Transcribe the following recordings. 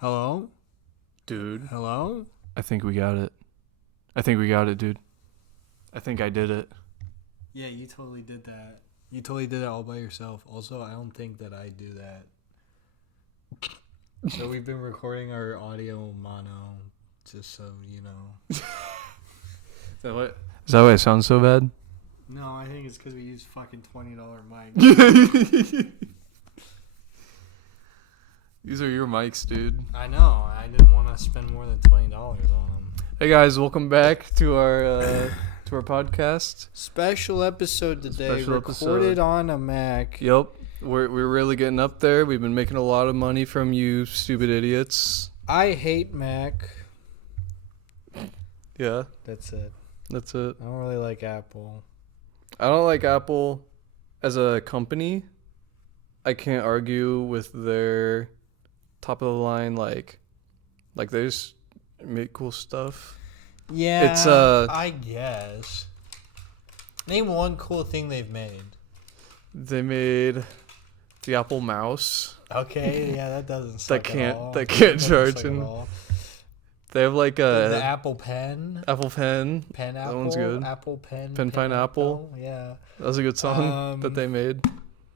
Hello? Dude, Hello? I think we got it. I think we got it, dude. I think I did it. Yeah, you totally did that. You totally did it all by yourself. Also, I don't think that I do that. So we've been recording our audio mono, just so you know. Is that why it sounds so bad? No, I think it's because we use fucking $20 mics. These are your mics, dude. I know. I didn't want to spend more than $20 on them. Hey guys, welcome back to our podcast. Special episode today, Special recorded episode. on a Mac. Yep, we're really getting up there. We've been making a lot of money from you stupid idiots. I hate Mac. Yeah, That's it. that's it. I don't really like Apple. I don't like Apple as a company. I can't argue with their top of the line like they just make cool stuff. Yeah, It's I guess. Name one cool thing they've made. They made the Apple mouse. Okay, yeah, that doesn't suck at all. That can't Doesn't charge suck at and all. they have like The a Apple Pen. Apple Pen. Pen That Apple. one's good. Apple Pen. Pen Fine Apple. Yeah. That was a good song that they made.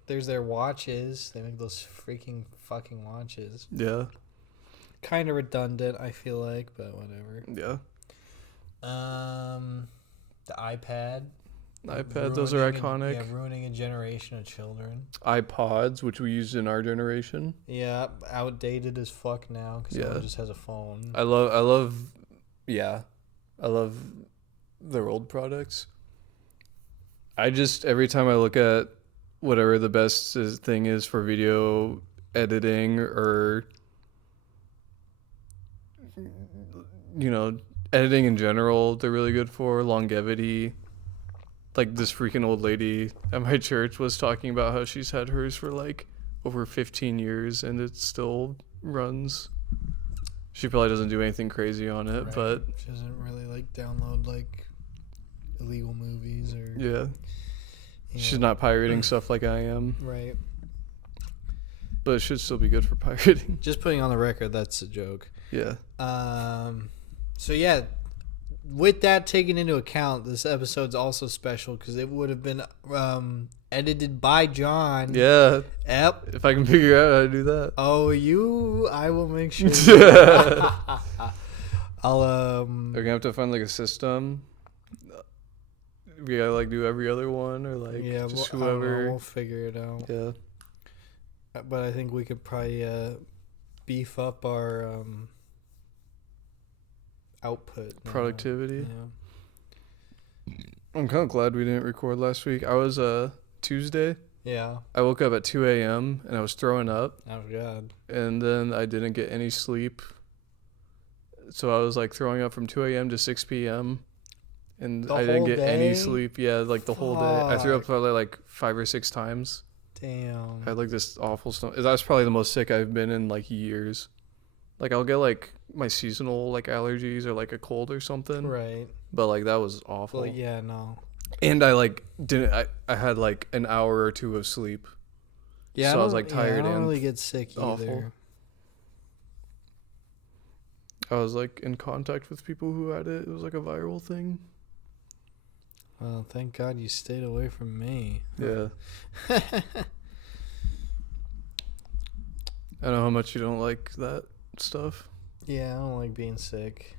There's their watches. They make those freaking fucking watches. Yeah. Kind of redundant, I feel like, but whatever. Yeah. The iPad. iPad, those are iconic. Ruining a generation of children. iPods, which we used in our generation. Yeah, outdated as fuck now because everyone just has a phone. I love their old products. Every time I look at whatever the best thing is for video editing or, editing in general, they're really good for longevity. Like this freaking old lady at my church was talking about how she's had hers for like over 15 years and it still runs. She probably doesn't do anything crazy on it, Right. but She doesn't really like download like illegal movies or yeah, she's not pirating stuff like I am, right. but it should still be good for pirating. Just putting on the record, that's a joke. Yeah. So yeah, with that taken into account, this episode's also special because it would have been edited by John. Yeah. Yep. If I can figure out how to do that. Oh, I will make sure. I'll We're gonna have to find like a system. We gotta like do every other one or like just whoever. we'll figure it out. Yeah. But I think we could probably beef up our output now. Productivity. Yeah. I'm kind of glad we didn't record last week. I was Tuesday. Yeah. I woke up at 2 a.m. and I was throwing up. Oh God. And then I didn't get any sleep. So I was like throwing up from 2 a.m. to 6 p.m. And I didn't get any sleep. Yeah, like the whole day. I threw up probably like 5 or 6 times. Damn. I had like this awful stomach. That's probably the most sick I've been in like years. Like I'll get like my seasonal like allergies or like a cold or something. Right. But like that was awful. Well, yeah, no. And I like didn't. I had like an hour or two of sleep. Yeah, so I was like tired I don't and really get sick awful. either. I was like in contact with people who had it. It was like a viral thing. Well, thank God you stayed away from me. Yeah. I don't know how much you don't like that stuff. Yeah, I don't like being sick.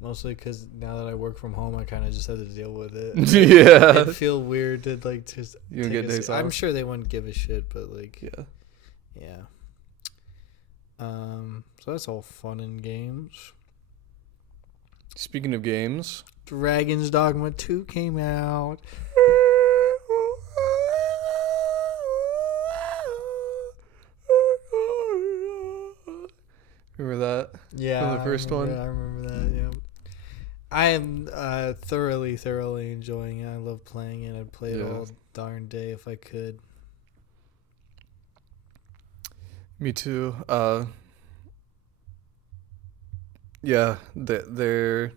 Mostly because now that I work from home, I kind of just have to deal with it. Yeah. It'd feel weird to like just. You don't get days off. I'm sure they wouldn't give a shit, but like. Yeah. Yeah. So that's all fun and games. Speaking of games, Dragon's Dogma 2 came out. remember that? Yeah, From the first one? I remember that. Yeah, I am thoroughly enjoying it. I love playing it. I'd play it all darn day if I could. Me too. Yeah, they're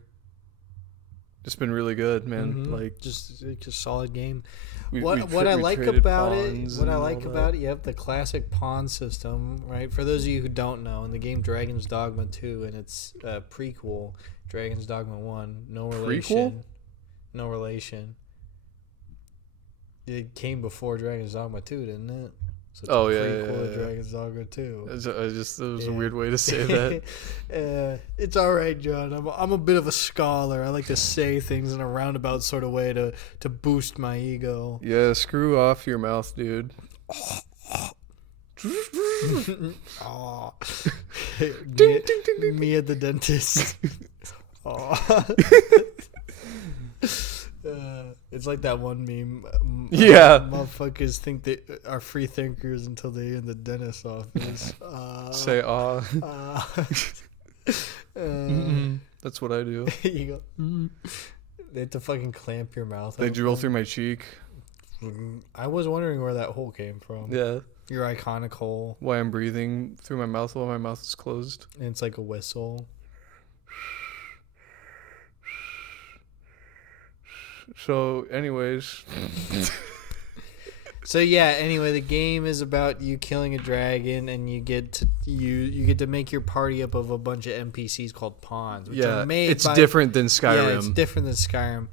It's been really good, man. Mm-hmm. Like just a solid game. we What I like traded about it, pawns what I and like all about it, yep, the classic pawn system, right? For those of you who don't know, in the game Dragon's Dogma 2 and its prequel, Dragon's Dogma 1, no relation. Prequel? No relation. It came before Dragon's Dogma 2, didn't it? So it's Oh, a yeah, prequel yeah. to Dragon's Dogma 2. It was a weird way to say that. It's all right, John. I'm a bit of a scholar. I like to say things in a roundabout sort of way to boost my ego. Yeah, screw off your mouth, dude. Aw. Me at the dentist. Aw. It's like that one meme. Yeah. Motherfuckers think they are free thinkers until they're in the dentist's office. Say ah. Uh, That's what I do. you go. They have to fucking clamp your mouth. They drill open. through my cheek. I was wondering where that hole came from. Yeah. Your iconic hole. Why I'm breathing through my mouth while my mouth is closed. And it's like a whistle. So, anyways. So yeah, anyway, the game is about you killing a dragon, and you get to make your party up of a bunch of NPCs called pawns. Which Yeah, are made it's by, different than Skyrim. Yeah, it's different than Skyrim,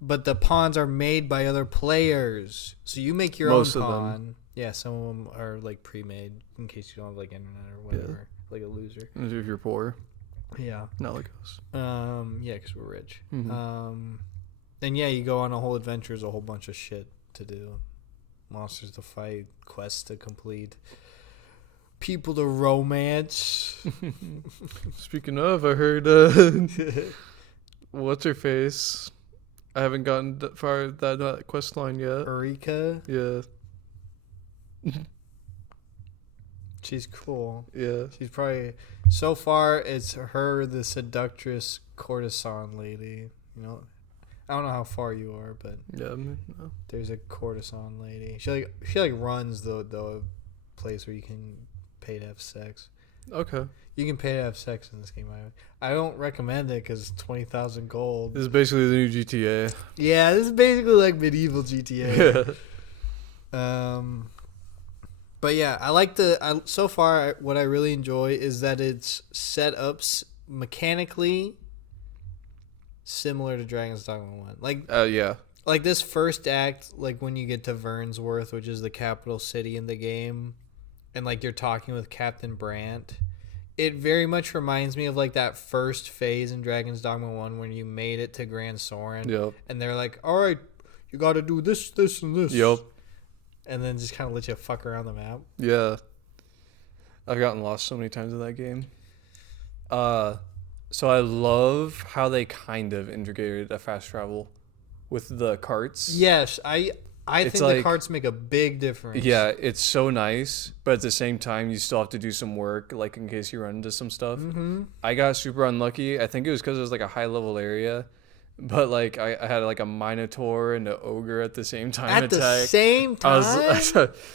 but the pawns are made by other players. So you make your Most own of them. pawn. Yeah, some of them are like pre-made in case you don't have like internet or whatever, like a loser. If you're poor. Yeah. Not like us. Yeah, because we're rich. Mhm. And yeah, you go on a whole adventure. There's a whole bunch of shit to do. Monsters to fight, quests to complete, people to romance. Speaking of, I heard what's her face? I haven't gotten that far that quest line yet. Erika, Yeah. she's cool. Yeah. She's probably so far it's her, the seductress courtesan lady. You know, I don't know how far you are, but Yeah. I mean, no. there's a courtesan lady. She runs the place where you can pay to have sex. Okay. You can pay to have sex in this game. I don't recommend it because it's 20,000 gold. This is basically the new GTA. Yeah, this is basically like medieval GTA. Yeah. But yeah, so far what I really enjoy is that it's set up mechanically similar to Dragon's Dogma 1. Yeah. Like this first act, like when you get to Vernsworth, which is the capital city in the game, and like you're talking with Captain Brandt, it very much reminds me of like that first phase in Dragon's Dogma 1 when you made it to Grand Soren. Yep. And they're like, all right, you got to do this, this, and this. Yep. And then just kind of let you fuck around the map. Yeah. I've gotten lost so many times in that game. So I love how they kind of integrated a fast travel with the carts. Yes, I think the like- carts make a big difference. Yeah, it's so nice, but at the same time, you still have to do some work, like in case you run into some stuff. Mm-hmm. I got super unlucky. I think it was because it was like a high level area, but like I had like a minotaur and an ogre at the same time. At the same time?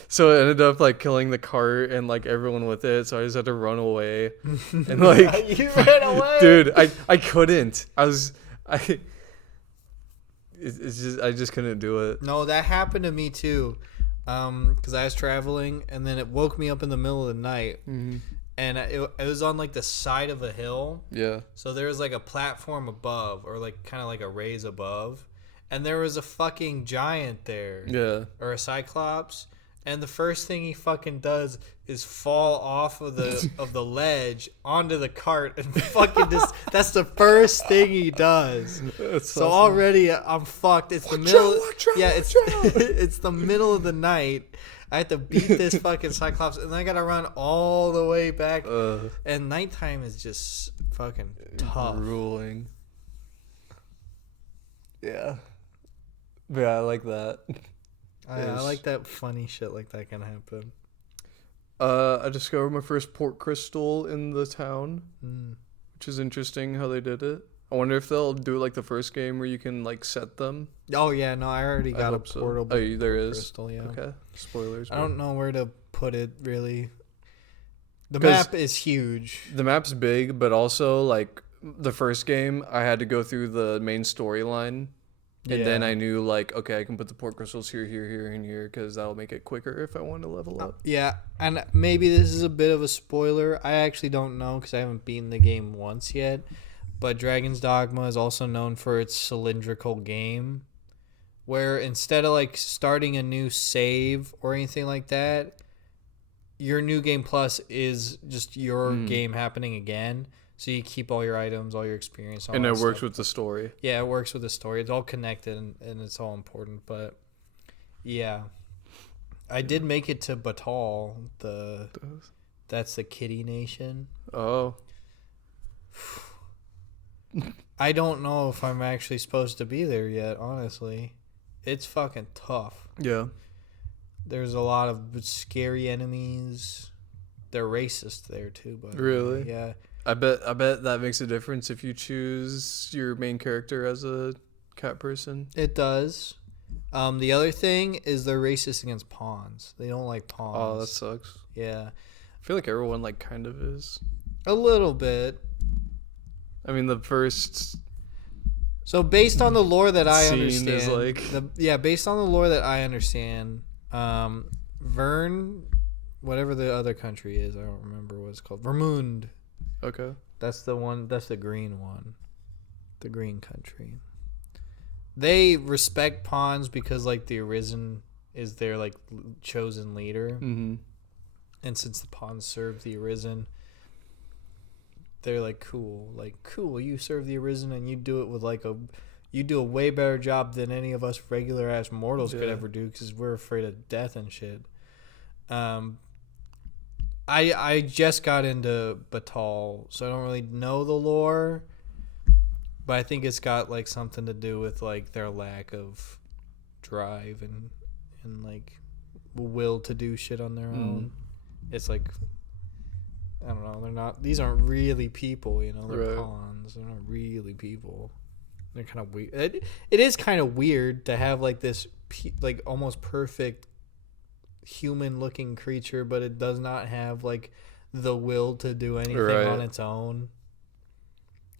So it ended up like killing the cart and like everyone with it. So I just had to run away, and like you ran away, dude. I couldn't. It's just I just couldn't do it. No, that happened to me too, because I was traveling and then it woke me up in the middle of the night, Mm-hmm. and it was on like the side of a hill. Yeah. So there was like a platform above, or like kind of like a raise above, and there was a fucking giant there. Yeah. Or a cyclops, and the first thing he fucking does is fall off of the ledge onto the cart and fucking just that's the first thing he does. That's So awesome. already I'm fucked. It's the middle. It's the middle of the night. I have to beat this fucking cyclops, and then I gotta run all the way back. And nighttime is just fucking tough. Grueling. Yeah. Yeah, I like that. I like that funny shit like that can happen. I discovered my first port crystal in the town, Mm. which is interesting how they did it. I wonder if they'll do like the first game where you can like set them. Oh yeah, no, I already I got a hope so. portable Oh, there is. crystal. Yeah. Okay. Spoilers. I don't know where to put it really. The 'Cause map is huge. The map's big, but also like the first game, I had to go through the main storyline. And then I knew, like, okay, I can put the port crystals here, here, here, and here, because that'll make it quicker if I want to level up. Yeah, and maybe this is a bit of a spoiler. I actually don't know because I haven't beaten the game once yet. But Dragon's Dogma is also known for its cylindrical game, where instead of, like, starting a new save or anything like that, your New Game Plus is just your game happening again. So you keep all your items, all your experience. All and it that works stuff. with the story. Yeah, it works with the story. It's all connected and it's all important. But yeah, I did make it to Batal. That's the kitty nation. Oh. I don't know if I'm actually supposed to be there yet, honestly. It's fucking tough. Yeah. There's a lot of scary enemies. They're racist there too, but really? Yeah. I bet that makes a difference if you choose your main character as a cat person. It does. The other thing is they're racist against pawns. They don't like pawns. Oh, that sucks. Yeah. I feel like everyone like kind of is. A little bit. I mean, the first. So based on the lore that I scene understand, is like... based on the lore that I understand, Vern, whatever the other country is, I don't remember what it's called. Vermund. Okay. That's the one. That's the green one. The green country. They respect pawns because, like, the Arisen is their, like, chosen leader. Mm-hmm. And since the pawns serve the Arisen, they're like, cool. Like, cool, you serve the Arisen and you do it with, like, you do a way better job than any of us regular ass mortals could ever do because we're afraid of death and shit. I just got into Batal, so I don't really know the lore, but I think it's got, like, something to do with, like, their lack of drive and like will to do shit on their own. It's like, I don't know, these aren't really people, you know, they're pawns. They're not really people. They're kind of weird. It is kind of weird to have, like, this like almost perfect human looking creature, but it does not have, like, the will to do anything on its own,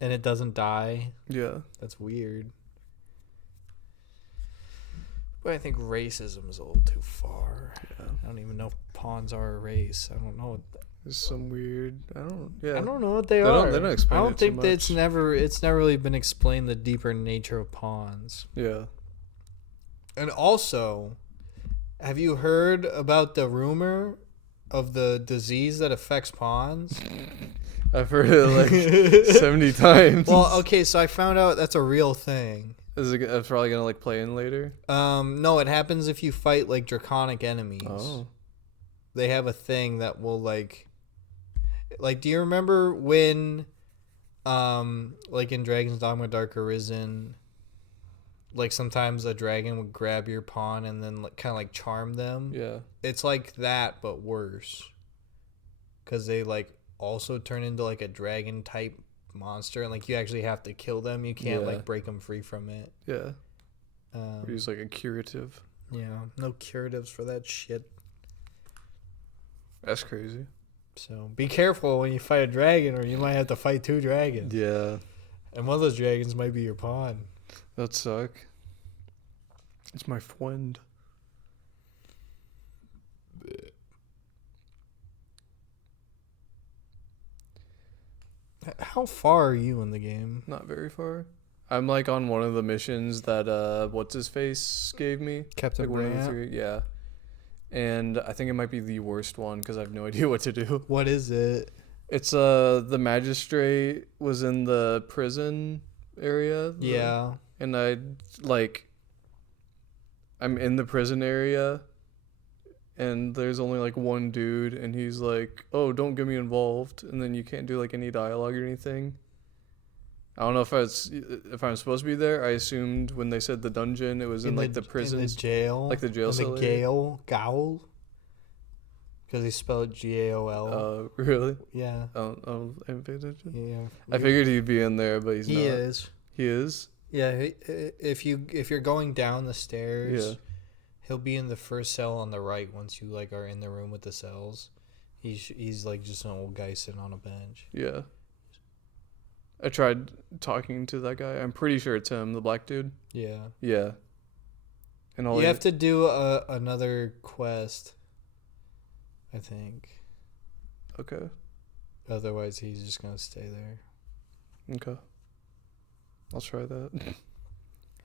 and it doesn't die. Yeah, that's weird. But I think racism is a little too far. I don't even know if pawns are a race. I don't know. There's some weird. I don't know what they are. They don't explain. I don't it think too that much. it's never really been explained, the deeper nature of pawns. Yeah. And also, have you heard about the rumor of the disease that affects pawns? I've heard it like 70 times. Well, okay, so I found out that's a real thing. Is it probably gonna, like, play in later? No, it happens if you fight, like, draconic enemies. Oh. They have a thing that will, like, do you remember when, like, in Dragon's Dogma Dark Arisen, like, sometimes a dragon would grab your pawn and then, like, kind of, like, charm them? Yeah. It's like that, but worse. Because they, like, also turn into, like, a dragon type monster, and, like, you actually have to kill them. You can't like break them free from it. Yeah. Use, like, a curative. Yeah, no curatives for that shit. That's crazy. So be careful when you fight a dragon, or you might have to fight two dragons. Yeah. And one of those dragons might be your pawn. That'd suck. It's my friend. How far are you in the game? Not very far. I'm, like, on one of the missions that what's his face gave me. Captain Like, Brant? Yeah. And I think it might be the worst one because I have no idea what to do. What is it? It's the magistrate was in the prison area. Yeah. And I'm in the prison area, and there's only, like, one dude, and he's like, "Oh, don't get me involved," and then you can't do, like, any dialogue or anything. I don't know if I'm supposed to be there. I assumed when they said the dungeon, it was in like the prison, in the jail, like the jail cell. The Gaol, because he spelled Gaol. Really? Yeah. I haven't paid attention. Yeah. I figured he'd be in there, but he's not. He is. He is. Yeah. If you're going down the stairs, he'll be in the first cell on the right. Once you, like, are in the room with the cells, he's like just an old guy sitting on a bench. Yeah. I tried talking to that guy. I'm pretty sure it's him, the black dude. Yeah. Yeah. And all You have to do another quest, I think. Okay. Otherwise, he's just going to stay there. Okay. I'll try that.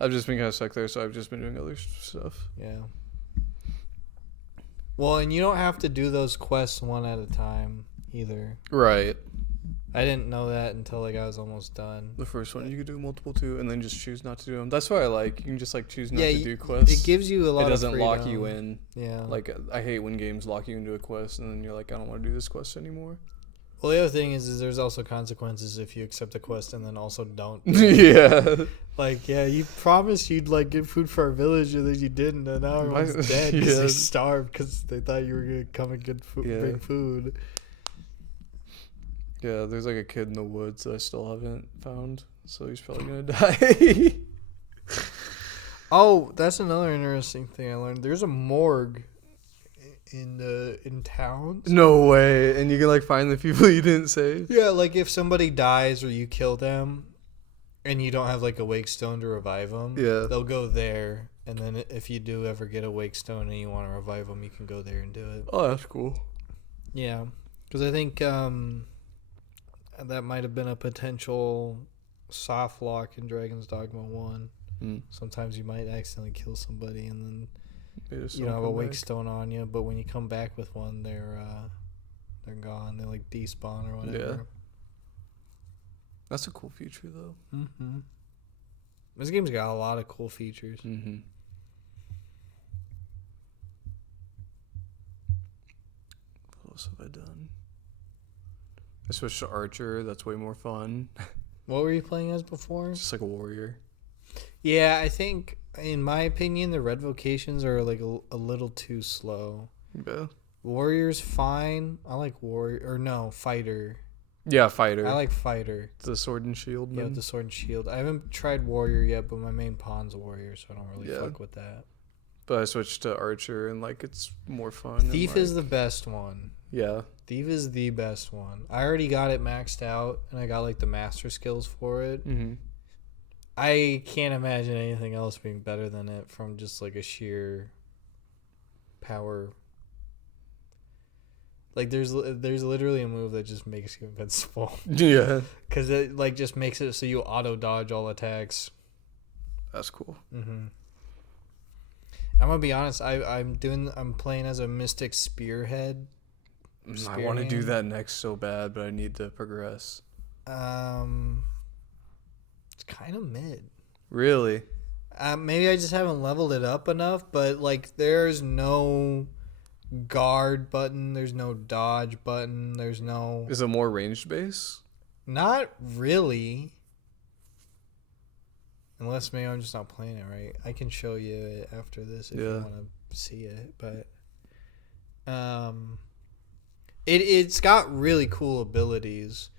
I've just been kind of stuck there, so I've just been doing other stuff. Yeah. Well, and you don't have to do those quests one at a time either. Right. I didn't know that until like I was almost done. The first one you could do multiple too, and then just choose not to do them. That's what I like. You can just like choose not Yeah, to do quests. It gives you a lot of It doesn't freedom. lock you in. Yeah. Like I hate when games lock you into a quest, and then you're like, I don't want to do this quest anymore. Well, the other thing is there's also consequences if you accept a quest and then also don't. Yeah. Like, yeah, you promised you'd like get food for our village, and then you didn't, and now everyone's dead because they starved because they thought you were gonna come and get food, bring food. Yeah, there's like a kid in the woods that I still haven't found, so he's probably gonna die. Oh, that's another interesting thing I learned. There's a morgue in towns. No way. And you can like find the people you didn't save. Yeah, like if somebody dies or you kill them, and you don't have like a wake stone to revive them, Yeah, they'll go there. And then if you do ever get a wake stone and you want to revive them, you can go there and do it. Oh, that's cool. Yeah, because I think that might have been a potential soft lock in Dragon's Dogma 1. Sometimes you might accidentally kill somebody and then you don't have a wake stone on you, but when you come back with one, they're gone. They like despawn or whatever. Yeah, that's a cool feature though. Mm-hmm. This game's got a lot of cool features. Mm-hmm. What else have I done? I switched to Archer. That's way more fun. What were you playing as before? Just like a warrior. Yeah, I think, in my opinion, the red vocations are like a little too slow. Yeah. Warrior's fine. I like fighter. Yeah, fighter. I like fighter. The sword and shield. Yeah, the sword and shield. I haven't tried warrior yet, but my main pawn's a warrior, so I don't really fuck with that. But I switched to Archer, and like it's more fun. Thief is the best one. Yeah. Thief is the best one. I already got it maxed out, and I got like the master skills for it. Mm-hmm. I can't imagine anything else being better than it from just like a sheer power. Like there's literally a move that just makes you invincible. Yeah. Because it like just makes it so you auto dodge all attacks. That's cool. Mm-hmm. I'm gonna be honest. I'm playing as a Mystic Spearhead. I want to do that next so bad, but I need to progress. It's kind of mid. Really? Maybe I just haven't leveled it up enough, but like there's no guard button, there's no dodge button, there's no. Is it more ranged base? Not really. Unless maybe I'm just not playing it right. I can show you it after this if you want to see it, but it's got really cool abilities.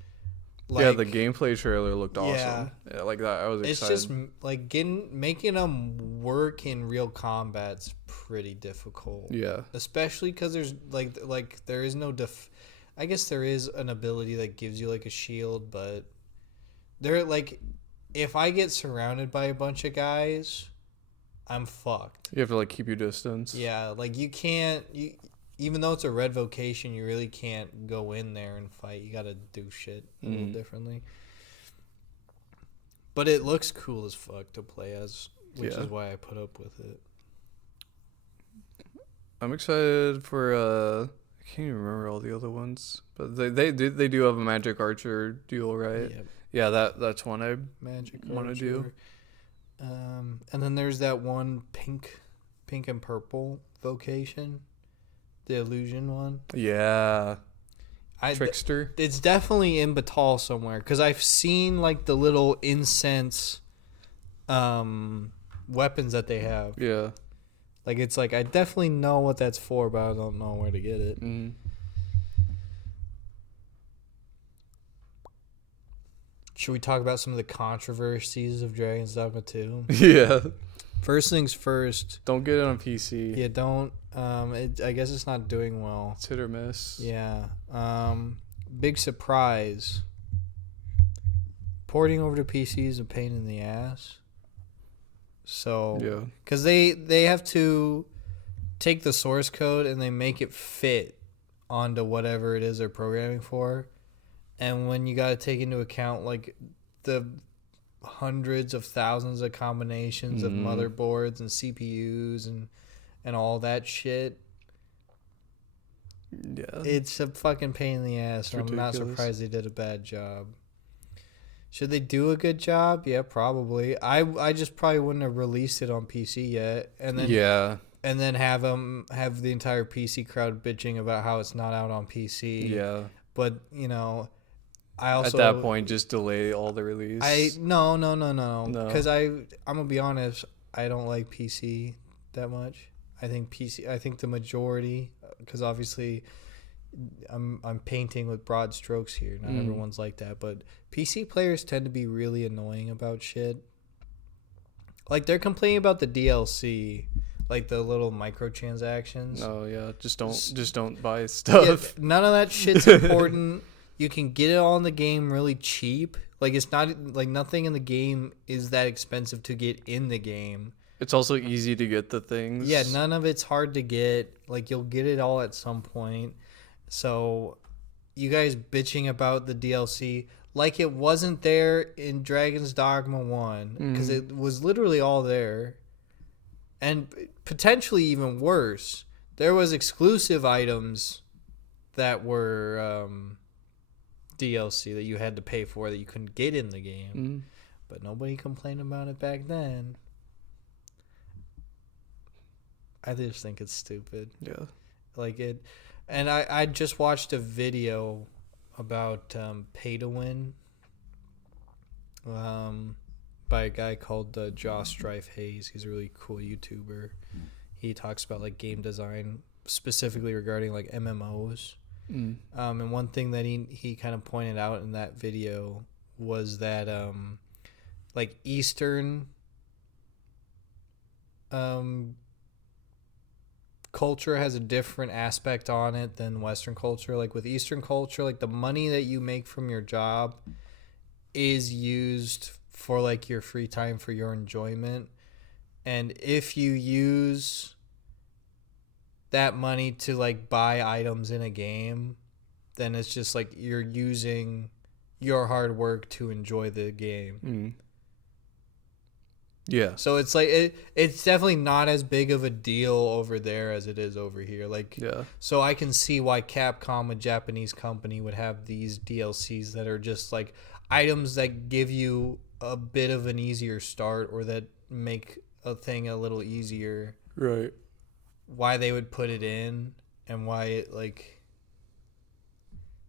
Like, the gameplay trailer looked awesome. Yeah, like that. I was excited. It's just like making them work in real combat's pretty difficult. Yeah, especially because there's like there is no I guess there is an ability that gives you like a shield, but they're like, if I get surrounded by a bunch of guys, I'm fucked. You have to like keep your distance. Yeah, like you can't. Even though it's a red vocation, you really can't go in there and fight. You gotta do shit a little differently. But it looks cool as fuck to play as, which is why I put up with it. I'm excited for I can't even remember all the other ones, but they do have a magic archer duel, right? Yep. Yeah, that's one I want to do. And then there's that one pink and purple vocation. The illusion one. Yeah. Trickster. It's definitely in Batal somewhere because I've seen like the little incense weapons that they have. Yeah. Like it's like I definitely know what that's for, but I don't know where to get it. Mm. Should we talk about some of the controversies of Dragon's Dogma 2? Yeah. First things first. Don't get it on PC. Yeah, don't. I guess it's not doing well. It's hit or miss. Yeah. Big surprise. porting over to PC is a pain in the ass. So, Yeah. because they have to take the source code and they make it fit onto whatever it is they're programming for. And when you got to take into account like the hundreds of thousands of combinations of motherboards and CPUs and all that shit, it's a fucking pain in the ass. So I'm not surprised they did a bad job. Should they do a good job? Yeah, probably. I just probably wouldn't have released it on PC yet, and then have the entire PC crowd bitching about how it's not out on PC. Yeah. But I also at that point just delay all the release. No. Because I'm gonna be honest, I don't like PC that much. I think the majority, because obviously I'm painting with broad strokes here. Not everyone's like that, but PC players tend to be really annoying about shit. Like they're complaining about the DLC, like the little microtransactions. Oh yeah, just don't buy stuff. Yeah, none of that shit's important. You can get it all in the game really cheap. Like it's not like nothing in the game is that expensive to get in the game. It's also easy to get the things. Yeah, none of it's hard to get. Like you'll get it all at some point. So you guys bitching about the DLC like it wasn't there in Dragon's Dogma 1 because it was literally all there. And potentially even worse, there was exclusive items that were DLC that you had to pay for that you couldn't get in the game. But nobody complained about it back then. I just think it's stupid. Yeah. Like it. And I just watched a video about pay to win by a guy called Josh Strife Hayes. He's a really cool YouTuber. He talks about like game design specifically regarding like MMOs. And one thing that he kind of pointed out in that video was that like Eastern culture has a different aspect on it than Western culture. Like with Eastern culture, like the money that you make from your job is used for like your free time for your enjoyment. And if you use that money to like buy items in a game, then it's just like you're using your hard work to enjoy the game. Yeah. So it's like it's definitely not as big of a deal over there as it is over here. Like, so I can see why Capcom, a Japanese company, would have these DLCs that are just like items that give you a bit of an easier start or that make a thing a little easier. Right. Why they would put it in and why it like.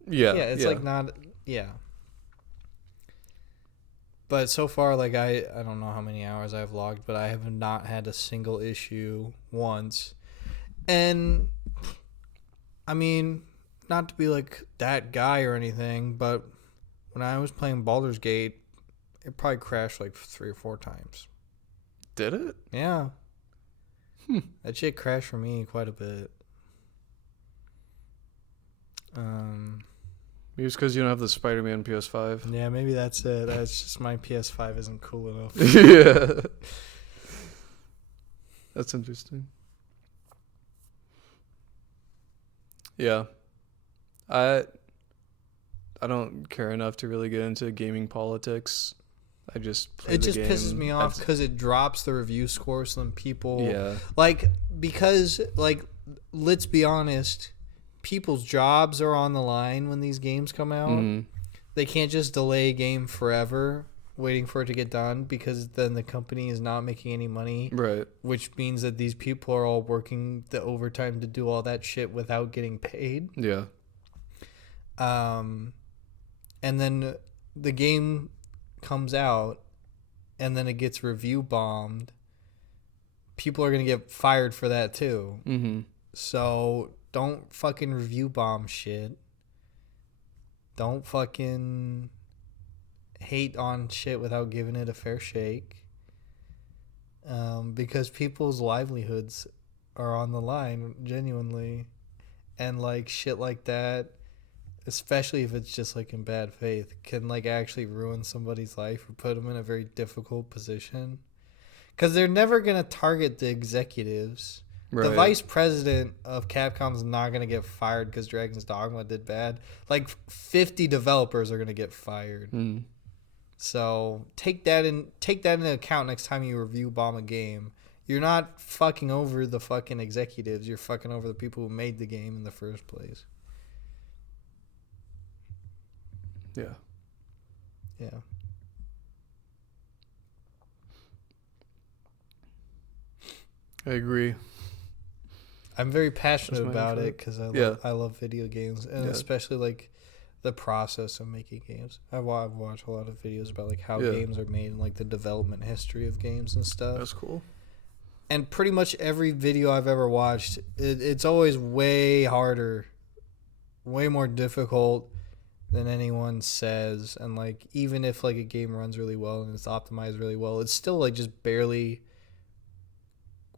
Yeah. Yeah, it's like not. Yeah. But so far, like, I don't know how many hours I've logged, but I have not had a single issue once. And, I mean, not to be, like, that guy or anything, but when I was playing Baldur's Gate, it probably crashed, like, 3 or 4 times. Did it? Yeah. That shit crashed for me quite a bit. Maybe it's because you don't have the Spider-Man PS5. Yeah, maybe that's it. It's just my PS5 isn't cool enough. Yeah. That's interesting. Yeah. I don't care enough to really get into gaming politics. I just play the game. It just pisses me off because it drops the review scores. So then people... Yeah. Like, because, like, let's be honest... People's jobs are on the line when these games come out. They can't just delay a game forever waiting for it to get done because then the company is not making any money. Right. Which means that these people are all working the overtime to do all that shit without getting paid. Yeah. And then the game comes out and then it gets review bombed. People are going to get fired for that too. So... Don't fucking review bomb shit. Don't fucking hate on shit without giving it a fair shake. Because people's livelihoods are on the line, genuinely. And, like, shit like that. especially if it's just like in bad faith, can like actually ruin somebody's life or put them in a very difficult position. Because they're never going to target the executives. Right. The vice president of Capcom's not going to get fired because Dragon's Dogma did bad. Like 50 developers are going to get fired. So take that into account next time you review bomb a game. You're not fucking over the fucking executives. You're fucking over the people who made the game in the first place. Yeah. Yeah. I agree. I'm very passionate That's my about input. it because Yeah. I love video games, and Yeah. especially like the process of making games. I've watched a lot of videos about like how Yeah. games are made and like the development history of games and stuff. That's cool. And pretty much every video I've ever watched, it's always way harder, way more difficult than anyone says. And like even if like a game runs really well and it's optimized really well, it's still like just barely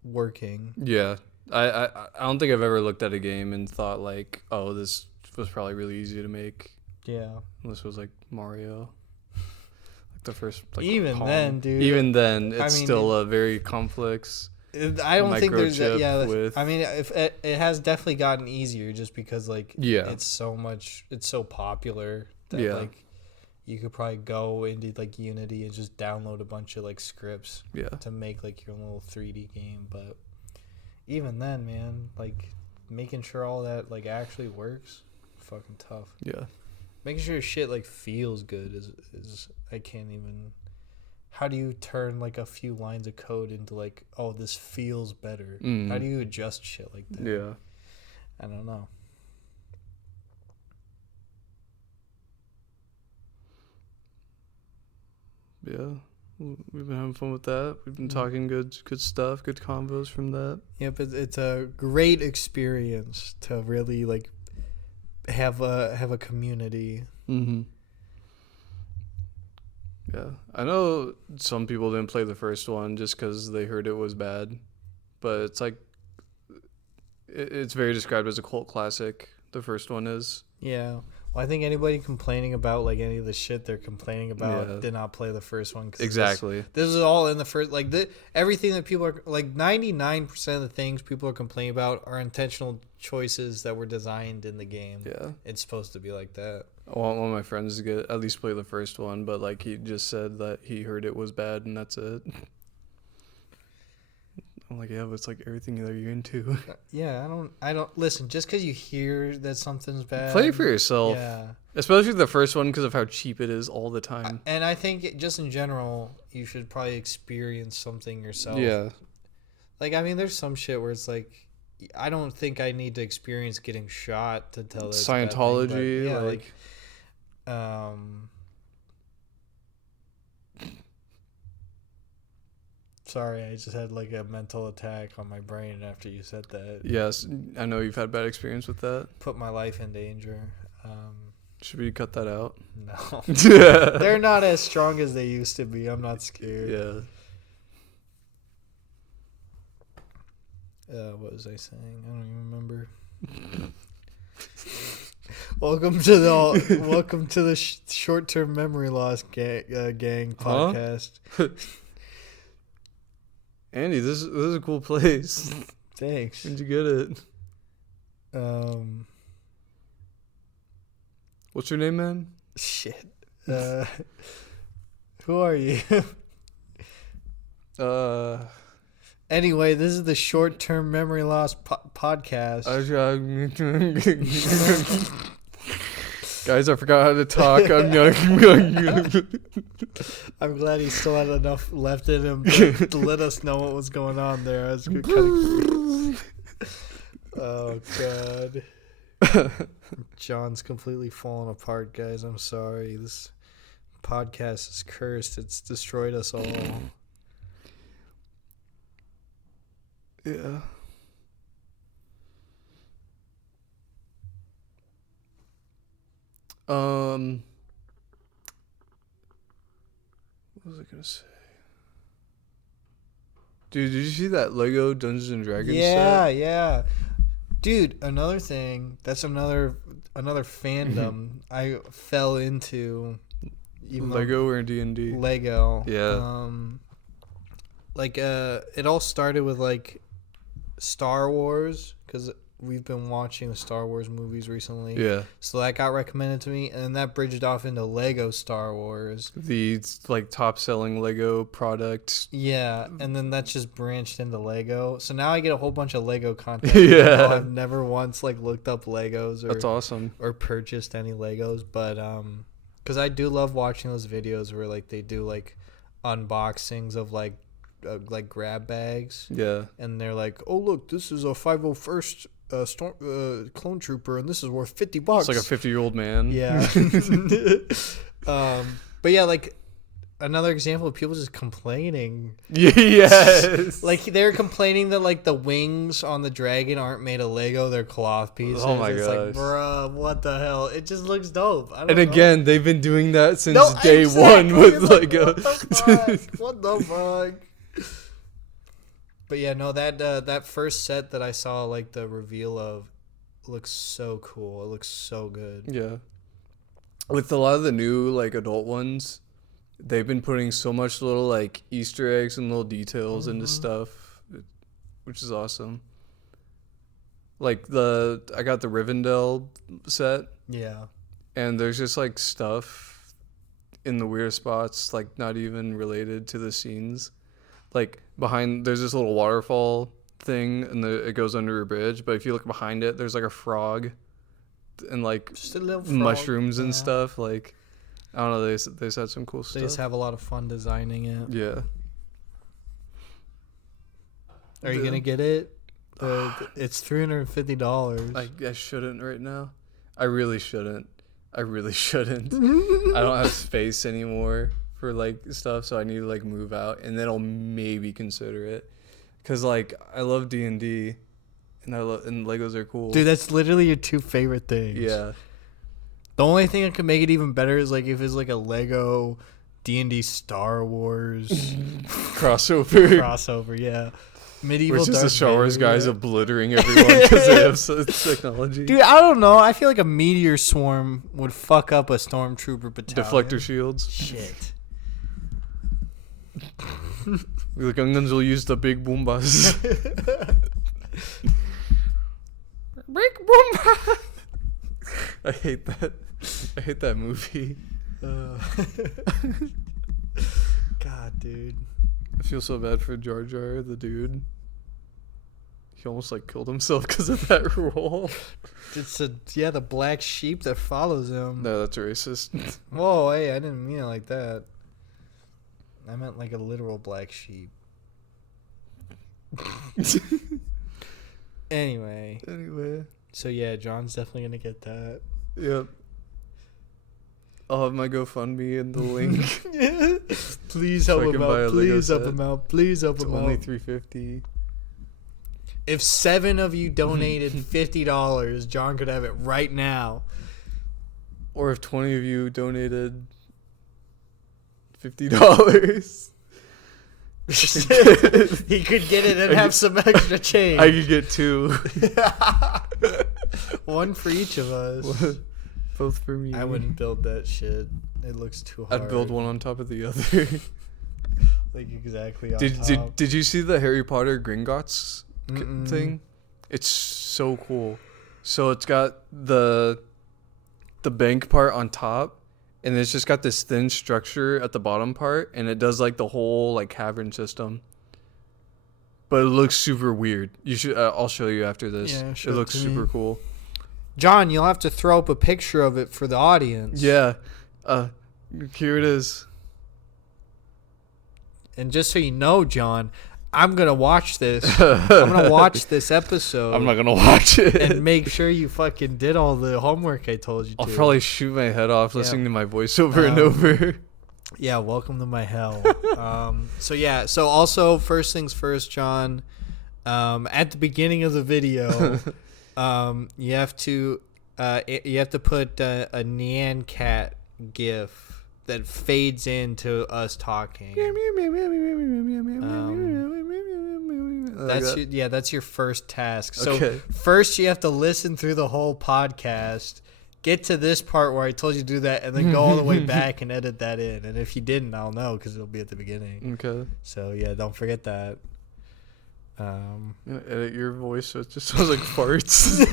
working. Yeah. I don't think I've ever looked at a game and thought like, oh, this was probably really easy to make. Yeah. Unless it was like Mario. Like the first like Even Pong. then, dude. Even then, it's I mean, still a very complex. I don't think there's microchip yeah. with- I mean, if it has definitely gotten easier just because like Yeah. it's so popular that Yeah. like you could probably go into like Unity and just download a bunch of like scripts Yeah. to make like your little 3D game. But even then, man, like making sure all that like actually works, fucking tough. Yeah. Making sure shit like feels good is I can't even. How do you turn like a few lines of code into like, oh, this feels better? Mm. How do you adjust shit like that? Yeah. I don't know. Yeah. We've been having fun with that. We've been talking good stuff, good combos from that. Yep, it's a great experience to really like have a community. Mm-hmm. Yeah. I know some people didn't play the first one just because they heard it was bad. But it's like, it's very described as a cult classic. The first one is. Yeah. Well, I think anybody complaining about like any of the shit they're complaining about Yeah. did not play the first one. 'Cause Exactly. This is all in the first, like everything that people are like 99% of the things people are complaining about are intentional choices that were designed in the game. Yeah. It's supposed to be like that. I want one of my friends to get at least play the first one, but like he just said that he heard it was bad and that's it. I'm like, yeah, but it's like everything that you're into. Yeah, I don't listen. Just because you hear that something's bad, Play for yourself. Yeah, Especially the first one because of how cheap it is all the time. and I think just in general, you should probably experience something yourself. Yeah. Like I mean, there's some shit where it's like, I don't think I need to experience getting shot to tell that it's a bad thing, but Scientology, yeah, like sorry, I just had like a mental attack on my brain after you said that. yes, I know you've had bad experience with that. Put my life in danger. Should we cut that out? No. Yeah. They're not as strong as they used to be. I'm not scared. Yeah. What was I saying? I don't even remember. Welcome to the short-term memory loss gang podcast. Andy, this is a cool place. Thanks. Where'd you get it? What's your name, man? Shit. Who are you? Anyway, this is the short-term memory loss podcast. Guys, I forgot how to talk. I'm glad he still had enough left in him to let us know what was going on there. I was kind of... Oh, God. John's completely falling apart, guys. I'm sorry. This podcast is cursed. It's destroyed us all. Yeah. What was I gonna say? Dude, did you see that Lego Dungeons and Dragons set? Yeah. Dude, another thing, that's another another fandom I fell into. Lego or D&D? Lego. Yeah. It all started with like Star Wars, because we've been watching the Star Wars movies recently. Yeah. So that got recommended to me, and then that bridged off into Lego Star Wars. The like top selling Lego product. Yeah, and then that just branched into Lego. So now I get a whole bunch of Lego content. Yeah. I've never once like looked up Legos That's awesome. or purchased any Legos, but because I do love watching those videos where like they do like unboxings of like grab bags. Yeah. And they're like, oh look, this is a 501st clone trooper, and this is worth $50. It's like a 50-year-old man. Yeah. But yeah, like another example of people just complaining. Yes. Like they're complaining that like the wings on the dragon aren't made of Lego, they're cloth pieces. Oh my it's gosh. like, bruh, what the hell? It just looks dope. I don't And know. again, they've been doing that since day one with Lego. What the fuck? But yeah, no, that first set that I saw, like the reveal of, looks so cool. It looks so good. Yeah. With a lot of the new like adult ones, they've been putting so much little like Easter eggs and little details into stuff, which is awesome. Like I got the Rivendell set, Yeah. and there's just like stuff in the weird spots, like not even related to the scenes. Like behind, there's this little waterfall thing, and it goes under a bridge. But if you look behind it, there's like a frog, and like Just a little frog. mushrooms and Yeah. stuff. Like I don't know, they just had some cool They stuff. just have a lot of fun designing it. Yeah. Are you gonna get it? It's $350. I shouldn't right now. I really shouldn't. I don't have space anymore for like stuff, so I need to like move out, and then I'll maybe consider it. Cause like I love D&D, and and Legos are cool. Dude, that's literally your two favorite things. Yeah. The only thing that could make it even better is like if it's like a Lego D&D Star Wars crossover. Yeah. Medieval. Which is the Darth Star Wars Vader, guys yeah. obliterating everyone because they have such technology. Dude, I don't know. I feel like a meteor swarm would fuck up a stormtrooper battalion. Deflector shields. Shit. The Gungans will use the big boombas. Big boomba. I hate that movie. God, dude. I feel so bad for Jar Jar, the dude. He almost like killed himself because of that role. It's the black sheep that follows him. No, that's racist. Whoa, hey, I didn't mean it like that. I meant like a literal black sheep. Anyway. So yeah, John's definitely gonna get that. Yep. I'll have my GoFundMe in the link. Please So help I him can buy a out. Lego Please help set. him out. Please help It's him only out. $350. If 7 of you donated $50, John could have it right now. Or if 20 of you donated $50. He could get it and have some extra change. I could get 2. One for each of us. Both for me. I wouldn't build that shit. It looks too hard. I'd build one on top of the other. Like exactly on top. Did you see the Harry Potter Gringotts Mm-mm. thing? It's so cool. So it's got the bank part on top, and it's just got this thin structure at the bottom part, and it does like the whole like cavern system. But it looks super weird. You should. I'll show you after this. Yeah, show it it looks to super me. cool. John, you'll have to throw up a picture of it for the audience. Yeah. Here it is. And just so you know, John, I'm gonna watch this. I'm gonna watch this episode. I'm not gonna watch it. and make sure you fucking did all the homework I told you to. I'll probably shoot my head off Yeah. listening to my voice over and over. Yeah, welcome to my hell. So also first things first, John. At the beginning of the video, you have to put a Nyan cat gif that fades into us talking. That's your first task. So Okay. first you have to listen through the whole podcast get to this part where I told you to do that, and then go all the way back and edit that in. And if you didn't, I'll know because it'll be at the beginning. Okay. So yeah, don't forget that. Edit your voice so it just sounds like farts.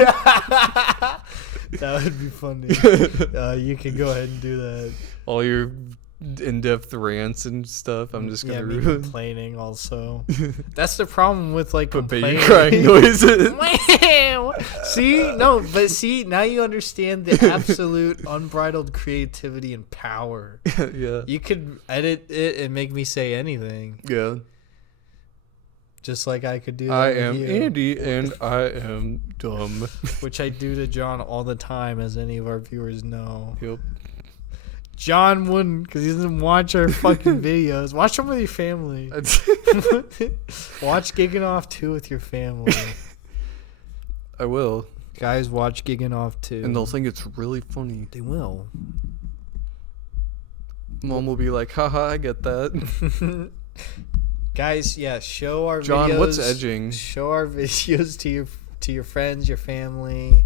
That would be funny. You can go ahead and do that. All your in-depth rants and stuff. I'm just gonna me ruin. complaining also. That's the problem with like But complaining. baby crying noises. See, now you understand the absolute unbridled creativity and power. Yeah. You could edit it and make me say anything. Yeah. Just like I could do that I with am you. Andy and I am dumb. Which I do to John all the time, as any of our viewers know. Yep. John wouldn't, because he doesn't watch our fucking videos. Watch them with your family. Watch Giggin' Off 2 with your family. I will. Guys, watch Giggin' Off 2. And they'll think it's really funny. They will. Mom will be like, haha, I get that. Guys, yeah, show our John, videos. what's edging? Show our videos to your friends, your family,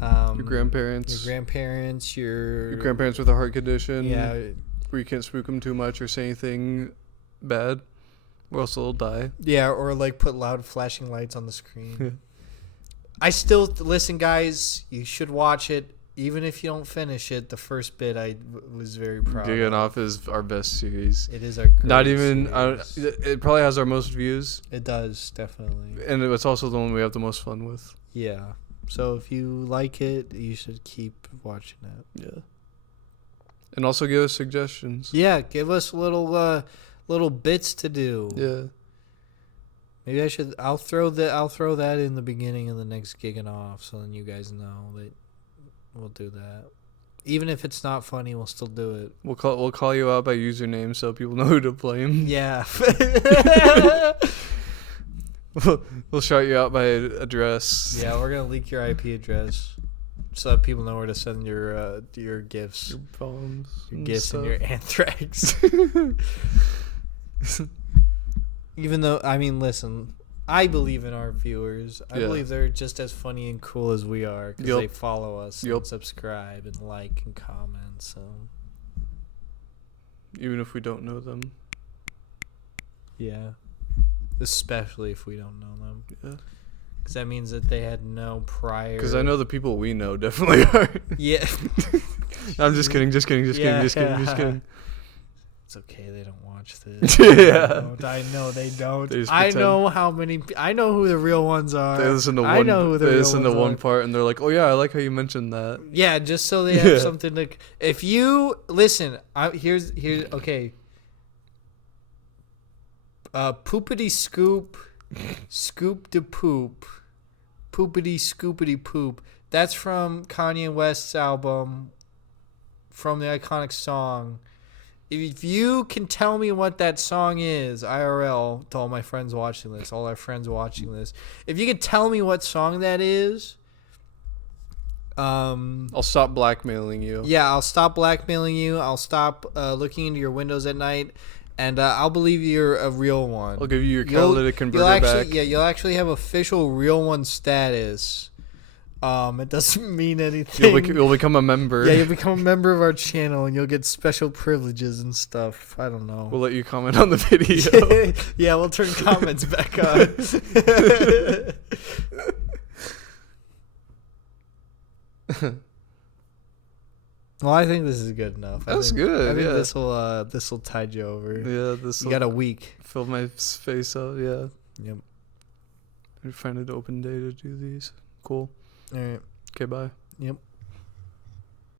Your grandparents. your grandparents, Your grandparents with a heart condition. yeah, Where you can't spook them too much or say anything bad, or else they'll die. yeah, or like put loud flashing lights on the screen. I still listen, guys. You should watch it, even if you don't finish it. The first bit I was very proud. Giggin' of. Off is our best series. It is our Not greatest even. series. It probably has our most views, It does, definitely. and it's also the one we have the most fun with. Yeah. So if you like it, you should keep watching it. Yeah. And also give us suggestions. Yeah, give us little bits to do. Yeah. Maybe I should. I'll throw that in the beginning of the next Giggin' Off, so then you guys know that we'll do that. Even if it's not funny, we'll still do it. We'll call you out by username so people know who to blame. Yeah. We'll shout you out by address. Yeah, we're gonna leak your IP address so that people know where to send your gifts, Your poems. your gifts, and your anthrax. Even though, I mean, listen, I believe in our viewers. I Yeah. believe they're just as funny and cool as we are because Yup. they follow us Yup. and subscribe and like and comment. So Even if we don't know them. yeah, especially if we don't know them, Yeah. because that means that they had no prior. Because I know the people we know definitely are. Yeah. I'm just kidding. Just kidding. It's okay. They don't watch this. Yeah. I know they don't. They just I pretend. know how many. I know who the real ones are. They listen to I one. know who the They real listen to ones one are. part and they're like, "Oh yeah, I like how you mentioned that." Yeah, just so they have Yeah. something to. If you listen, here's okay. Poopity scoop, scoop de poop, poopity scoopity poop. That's from Kanye West's album, from the iconic song. If you can tell me what that song is, IRL, to all my friends watching this, all our friends watching this, if you can tell me what song that is, I'll stop blackmailing you. yeah, I'll stop blackmailing you. I'll stop looking into your windows at night, and I'll believe you're a real one. I'll give you your catalytic converter back. Yeah, you'll actually have official real one status. It doesn't mean anything. You'll become a member. Yeah, you'll become a member of our channel, and you'll get special privileges and stuff. I don't know. We'll let you comment on the video. Yeah, we'll turn comments back on. Well, I think this is good enough. That's good, I think yeah. this will tide you over. Yeah, this You got a week. fill my face up. Yeah, Yep. we find an open day to do these. Cool. All right. Okay, bye. Yep.